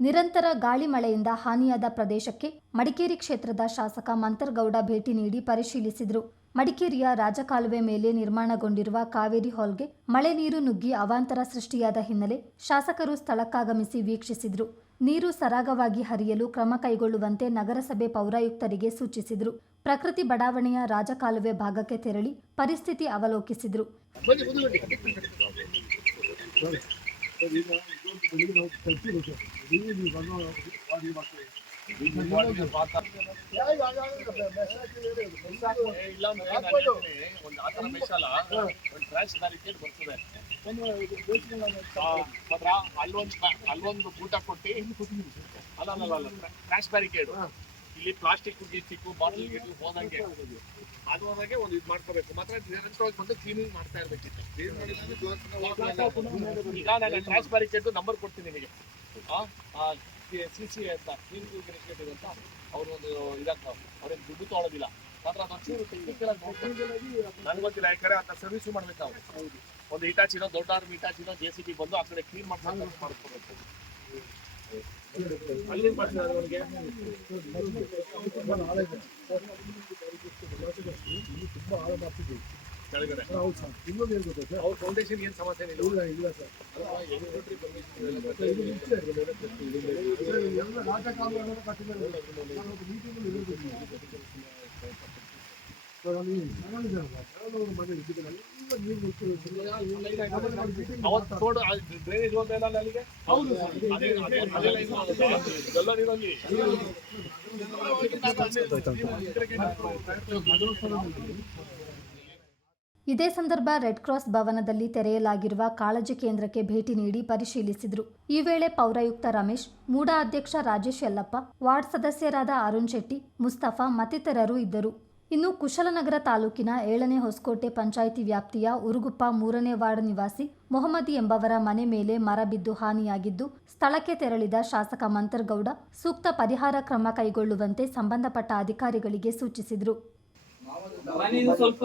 ನಿರಂತರ ಗಾಳಿ ಮಳೆಯಿಂದ ಹಾನಿಯಾದ ಪ್ರದೇಶಕ್ಕೆ ಮಡಿಕೇರಿ ಕ್ಷೇತ್ರದ ಶಾಸಕ ಮಂತರ್ಗೌಡ ಭೇಟಿ ನೀಡಿ ಪರಿಶೀಲಿಸಿದರು. ಮಡಿಕೇರಿಯ ರಾಜಕಾಲುವೆ ಮೇಲೆ ನಿರ್ಮಾಣಗೊಂಡಿರುವ ಕಾವೇರಿ ಹಾಲ್ಗೆ ಮಳೆ ನೀರು ನುಗ್ಗಿ ಅವಾಂತರ ಸೃಷ್ಟಿಯಾದ ಹಿನ್ನೆಲೆ ಶಾಸಕರು ಸ್ಥಳಕ್ಕಾಗಮಿಸಿ ವೀಕ್ಷಿಸಿದರು. ನೀರು ಸರಾಗವಾಗಿ ಹರಿಯಲು ಕ್ರಮ ಕೈಗೊಳ್ಳುವಂತೆ ನಗರಸಭೆ ಪೌರಾಯುಕ್ತರಿಗೆ ಸೂಚಿಸಿದರು. ಪ್ರಕೃತಿ ಬಡಾವಣೆಯ ರಾಜಕಾಲುವೆ ಭಾಗಕ್ಕೆ ತೆರಳಿ ಪರಿಸ್ಥಿತಿ ಅವಲೋಕಿಸಿದರು. ಒಂದು ಆ ಥರ ಮೆಷಲ್ಲ ಒಂದು ಅಲ್ಲೊಂದು ಅಲ್ಲೊಂದು ಊಟ ಕೊಟ್ಟು ಅಲ್ಲ ಅಲ್ಲ ಅಲ್ಲ ಟ್ರಾಶ್ ಬ್ಯಾರಿಕೇಡ್ ಇಲ್ಲಿ ಪ್ಲಾಸ್ಟಿಕ್ ಗೀಸ್ಟಿಕ್ಕು ಬಾಟಲ್ ಗಿಟಲ್ ಹೋದಂಗೆ ಅದು ಹೋದಾಗೆ ಒಂದು ಇದು ಮಾಡ್ಕೋಬೇಕು. ಮಾತ್ರ ನಿರಂತರವಾಗಿ ಬಂದು ಕ್ಲೀನಿಂಗ್ ಮಾಡ್ತಾ ಇರ್ಬೇಕಿತ್ತು. ಈಗ ನಾನು ಟ್ರಾಶ್ ಬ್ಯಾರಿಕೇಡ್ ನಂಬರ್ ಕೊಡ್ತೀನಿ ನಿಮಗೆ. ಸಿ ಸಿ ಅಂತ ಕ್ಲೀನ್ ಇನಿಷಿಯೇಟಿವ್ ಅಂತ ಅವ್ರು ಒಂದು ಇದಂತ ಅವ್ರೇನು ದುಡ್ಡು ತೊಗೊಳೋದಿಲ್ಲ. ಮಾತ್ರ ಅದು ಒಂಚೂರು ಟೆಕ್ನಿಕಲ್ ನನಗೆ ಗೊತ್ತಿಲ್ಲ ಯಾಕಂದ್ರೆ ಅಂತ ಸರ್ವಿಸ್ ಮಾಡ್ಬೇಕು ಅವ್ರು. ಒಂದು ಇಟಾಚಿನೋ ದೊಡ್ಡ ಆರ್ಮಿ ಇಟಾಚಿನೋ ಜೆ ಸಿ ಬಿ ಬಂದು ಆ ಕಡೆ ಕ್ಲೀನ್ ಮಾಡ್ಕೊಂಡು ಮಾಡ್ಕೋಬೇಕು. ಅಲ್ಲಿ ಮಾಡ್ತಾರೆ ಅವ್ರಿಗೆ ಕೆಳಗಡೆ ಅವ್ರ ಫೌಂಡೇಶನ್ ಏನು ಸಮಸ್ಯೆ ಇಲ್ಲ ಅಲ್ವಾ, ಎಲಿವೇಟರ್ permission ಇವೆಲ್ಲ ಬರ್ತಾ ಇದೆ. ಅವತ್ತು ತೋಡು ಡ್ರೈನೇಜ್ ಹೋದ ಅಲ್ಲಿಗೆ ಹೌದು ಅದೇ ಅದೇ ಅದೇ line ಹೋಗೋದು. ಎಲ್ಲ ನೀರಲ್ಲಿ ಇದೇ ಸಂದರ್ಭ ರೆಡ್ ಕ್ರಾಸ್ ಭವನದಲ್ಲಿ ತೆರೆಯಲಾಗಿರುವ ಕಾಳಜಿ ಕೇಂದ್ರಕ್ಕೆ ಭೇಟಿ ನೀಡಿ ಪರಿಶೀಲಿಸಿದರು ಈ ವೇಳೆ ಪೌರಾಯುಕ್ತ ರಮೇಶ್ ಮೂಡಾ ಅಧ್ಯಕ್ಷ ರಾಜೇಶ್ ಯಲ್ಲಪ್ಪ ವಾರ್ಡ್ ಸದಸ್ಯರಾದ ಅರುಣ್ ಶೆಟ್ಟಿ ಮುಸ್ತಫಾ ಮತ್ತಿತರರು ಇದ್ದರು ಇನ್ನು ಕುಶಲನಗರ ತಾಲೂಕಿನ ಏಳನೇ ಹೊಸಕೋಟೆ ಪಂಚಾಯಿತಿ ವ್ಯಾಪ್ತಿಯ ಉರುಗುಪ್ಪ ಮೂರನೇ ವಾರ್ಡ್ ನಿವಾಸಿ ಮೊಹಮ್ಮದ್ ಎಂಬವರ ಮನೆ ಮೇಲೆ ಮರ ಬಿದ್ದು ಹಾನಿಯಾಗಿದ್ದು ಸ್ಥಳಕ್ಕೆ ತೆರಳಿದ ಶಾಸಕ ಮಂತರ್ಗೌಡ ಸೂಕ್ತ ಪರಿಹಾರ ಕ್ರಮ ಕೈಗೊಳ್ಳುವಂತೆ ಸಂಬಂಧಪಟ್ಟ ಅಧಿಕಾರಿಗಳಿಗೆ ಸೂಚಿಸಿದರು. ಸ್ವಲ್ಪ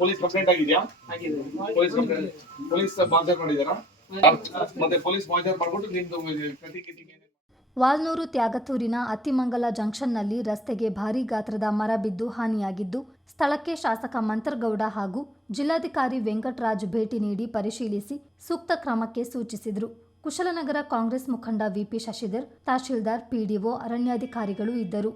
ಪೊಲೀಸ್ ಕಂಪ್ಲೇಂಟ್ ಆಗಿದ್ಯಾ? ಆಗಿದೆ ಪೊಲೀಸ್ ಪೊಲೀಸ್ ಮಾಜರ್ ಮಾಡಿದಾರಾ ಮತ್ತೆ ಪೊಲೀಸ್ ಮಾಜರ್ ಮಾಡ್ಬಿಟ್ಟು ನಿಮ್ದು ವಾಲ್ನೂರು ತ್ಯಾಗತೂರಿನ ಅತಿಮಂಗಲ ಜಂಕ್ಷನ್ನಲ್ಲಿ ರಸ್ತೆಗೆ ಭಾರೀ ಗಾತ್ರದ ಮರ ಬಿದ್ದು ಹಾನಿಯಾಗಿದ್ದು, ಸ್ಥಳಕ್ಕೆ ಶಾಸಕ ಮಂತರ್ಗೌಡ ಹಾಗೂ ಜಿಲ್ಲಾಧಿಕಾರಿ ವೆಂಕಟರಾಜ್ ಭೇಟಿ ನೀಡಿ ಪರಿಶೀಲಿಸಿ ಸೂಕ್ತ ಕ್ರಮಕ್ಕೆ ಸೂಚಿಸಿದರು. ಕುಶಲನಗರ ಕಾಂಗ್ರೆಸ್ ಮುಖಂಡ ವಿಪಿ ಶಶಿಧರ್, ತಹಶೀಲ್ದಾರ್, ಪಿಡಿಒ, ಅರಣ್ಯಾಧಿಕಾರಿಗಳು ಇದ್ದರು.